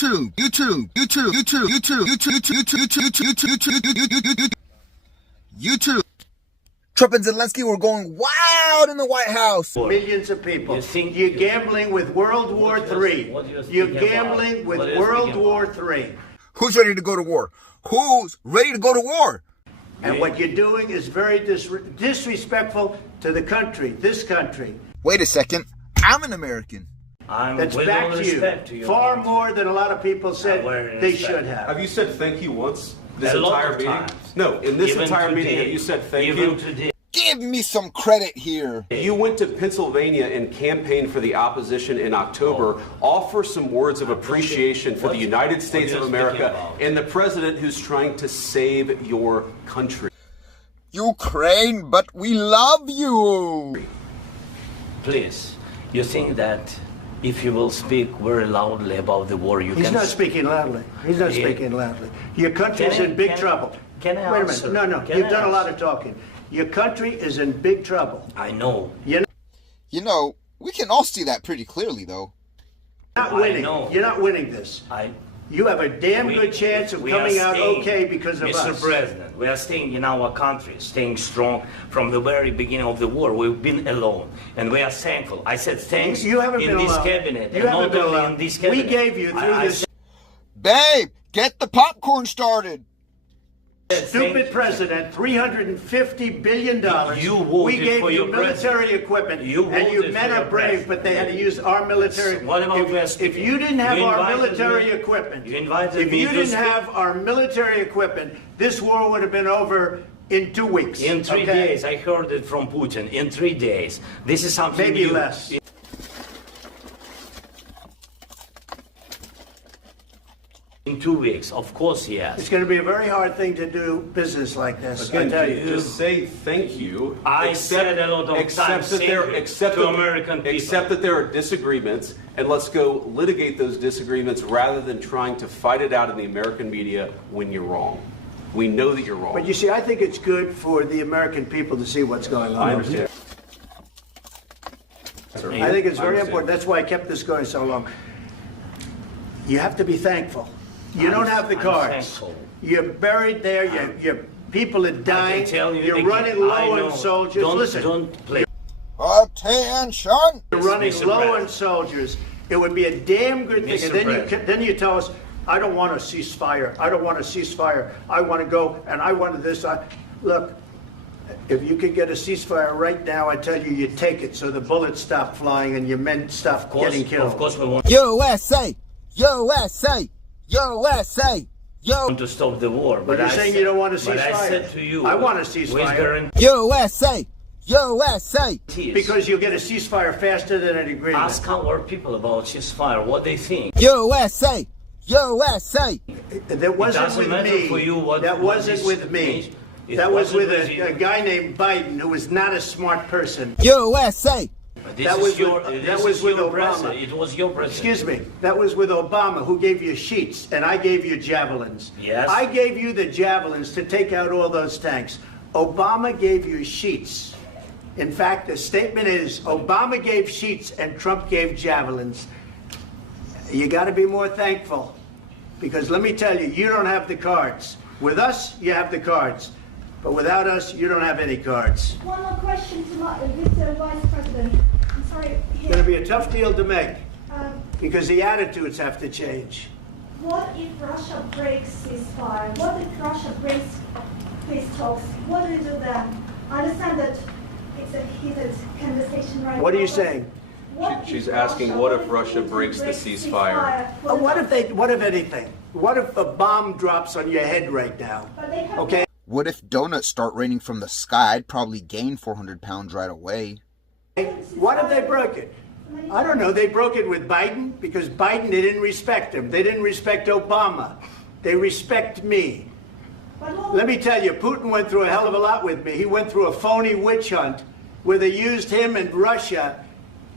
YouTube. Trump and Zelensky were going wild in the White House. Millions of people. You're gambling with World War III. You're gambling with World War III. Who's ready to go to war? Who's ready to go to war? And what you're doing is very disrespectful to the country, this country. Wait a second. I'm an American. That's back to you. Far more than a lot of people said they should have. Have you said thank you once this entire meeting? No, in this entire meeting, have you said thank you? Give me some credit here. You went to Pennsylvania and campaigned for the opposition in October. Offer some words of appreciation for the United States of America and the president who's trying to save your country. Ukraine, but we love you. Please, you think that if you will speak very loudly about the war, you can... He's not speaking loudly. He's not speaking loudly. Your country's in big trouble. Can I Wait a answer? minute. No, you've done a lot of talking. Your country is in big trouble. I know. You know, we can all see that pretty clearly, though. You're not winning. You're not winning this. You have a damn good chance of coming out okay because of us. Mr. President, we are staying in our country, staying strong from the very beginning of the war. We've been alone, and we are thankful. I said thanks you haven't in been this alone. cabinet, You and haven't not been only alone. in this cabinet. We gave you through this Babe, get the popcorn started. stupid president $350 billion. We gave you military equipment, and you men are brave, but they had to use our military. What about if you didn't have our military equipment, this war would have been over in 2 weeks. In 3 days, I heard it from Putin. In 3 days, this is something maybe less. In 2 weeks, of course, yes. It's going to be a very hard thing to do business like this. Again, I tell you. just say thank you. I said a lot of times to American people. Accept that there are disagreements, and let's go litigate those disagreements rather than trying to fight it out in the American media when you're wrong. We know that you're wrong. But you see, I think it's good for the American people to see what's going on. I understand. I think it's very important. That's why I kept this going so long. You have to be thankful. You don't have the cards. You're buried there. Your people are dying. You're running low on soldiers. Listen. Don't play. Attention. You're running low on soldiers. It would be a damn good thing. And then you tell us, I don't want a ceasefire. I don't want a ceasefire. I want to go and I want this. Look, if you could get a ceasefire right now, I tell you, you take it so the bullets stop flying and your men stop getting killed. Of course we want USA. USA. USA. to stop the war. But you're saying you don't want a ceasefire. But I said to you, I want a ceasefire. USA. USA. Because you'll get a ceasefire faster than an agreement. Ask our people about ceasefire, what they think. USA. USA. That wasn't with me. That wasn't with me. That was with a guy named Biden who was not a smart person. USA. That was with Obama. It was your president. Excuse me. That was with Obama, who gave you sheets, and I gave you javelins. Yes. I gave you the javelins to take out all those tanks. Obama gave you sheets. In fact, the statement is Obama gave sheets and Trump gave javelins. You got to be more thankful, because let me tell you, you don't have the cards. With us, you have the cards. But without us, you don't have any cards. One more question to Mr. Vice President. I'm sorry. It's going to be a tough deal to make, because the attitudes have to change. What if Russia breaks ceasefire? What if Russia breaks peace talks? What do you do then? I understand that it's a heated conversation right now. What are you saying? She's asking, what if Russia breaks the ceasefire? What if anything? What if a bomb drops on your head right now? Okay? What if donuts start raining from the sky? I'd probably gain 400 pounds right away. What if they broke it? I don't know. They broke it with Biden because Biden, they didn't respect him. They didn't respect Obama. They respect me. Let me tell you, Putin went through a hell of a lot with me. He went through a phony witch hunt where they used him and Russia.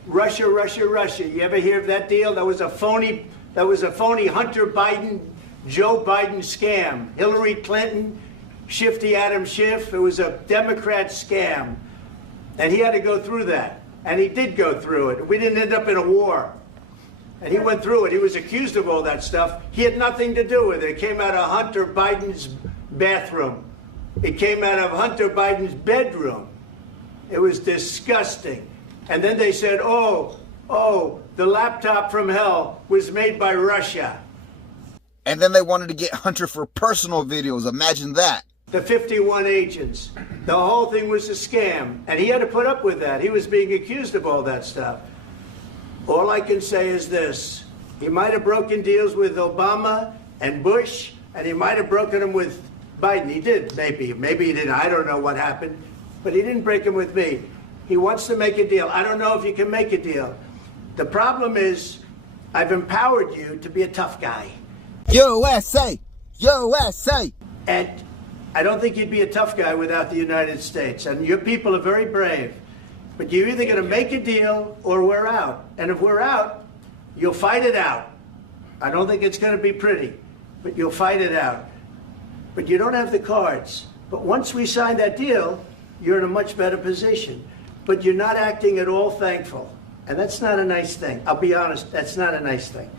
Russia. You ever hear of that deal? That was a phony Hunter Biden, Joe Biden scam. Hillary Clinton, Shifty Adam Schiff. It was a Democrat scam. And he had to go through that. And he did go through it. We didn't end up in a war. And he went through it. He was accused of all that stuff. He had nothing to do with it. It came out of Hunter Biden's bathroom. It came out of Hunter Biden's bedroom. It was disgusting. And then they said, oh, the laptop from hell was made by Russia. And then they wanted to get Hunter for personal videos. Imagine that. The 51 agents. The whole thing was a scam. And he had to put up with that. He was being accused of all that stuff. All I can say is this. He might have broken deals with Obama and Bush, and he might have broken them with Biden. He did, maybe. Maybe he didn't. I don't know what happened. But he didn't break them with me. He wants to make a deal. I don't know if you can make a deal. The problem is, I've empowered you to be a tough guy. USA! USA! And I don't think you'd be a tough guy without the United States. And your people are very brave. But you're either going to make a deal or we're out. And if we're out, you'll fight it out. I don't think it's going to be pretty, but you'll fight it out. But you don't have the cards. But once we sign that deal, you're in a much better position. But you're not acting at all thankful. And that's not a nice thing. I'll be honest, that's not a nice thing.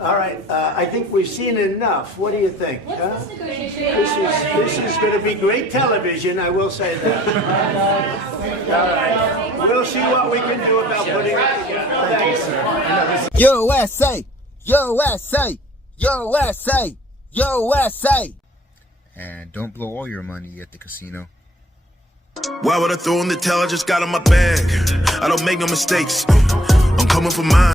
All right, I think we've seen enough. What do you think? What's this negotiation? This is going to be great television, I will say that. All right. We'll see what we can do about putting it together. Thanks. USA! USA! USA! USA! And don't blow all your money at the casino. Why would I throw in the towel? I just got on my bag. I don't make no mistakes. I'm coming for mine.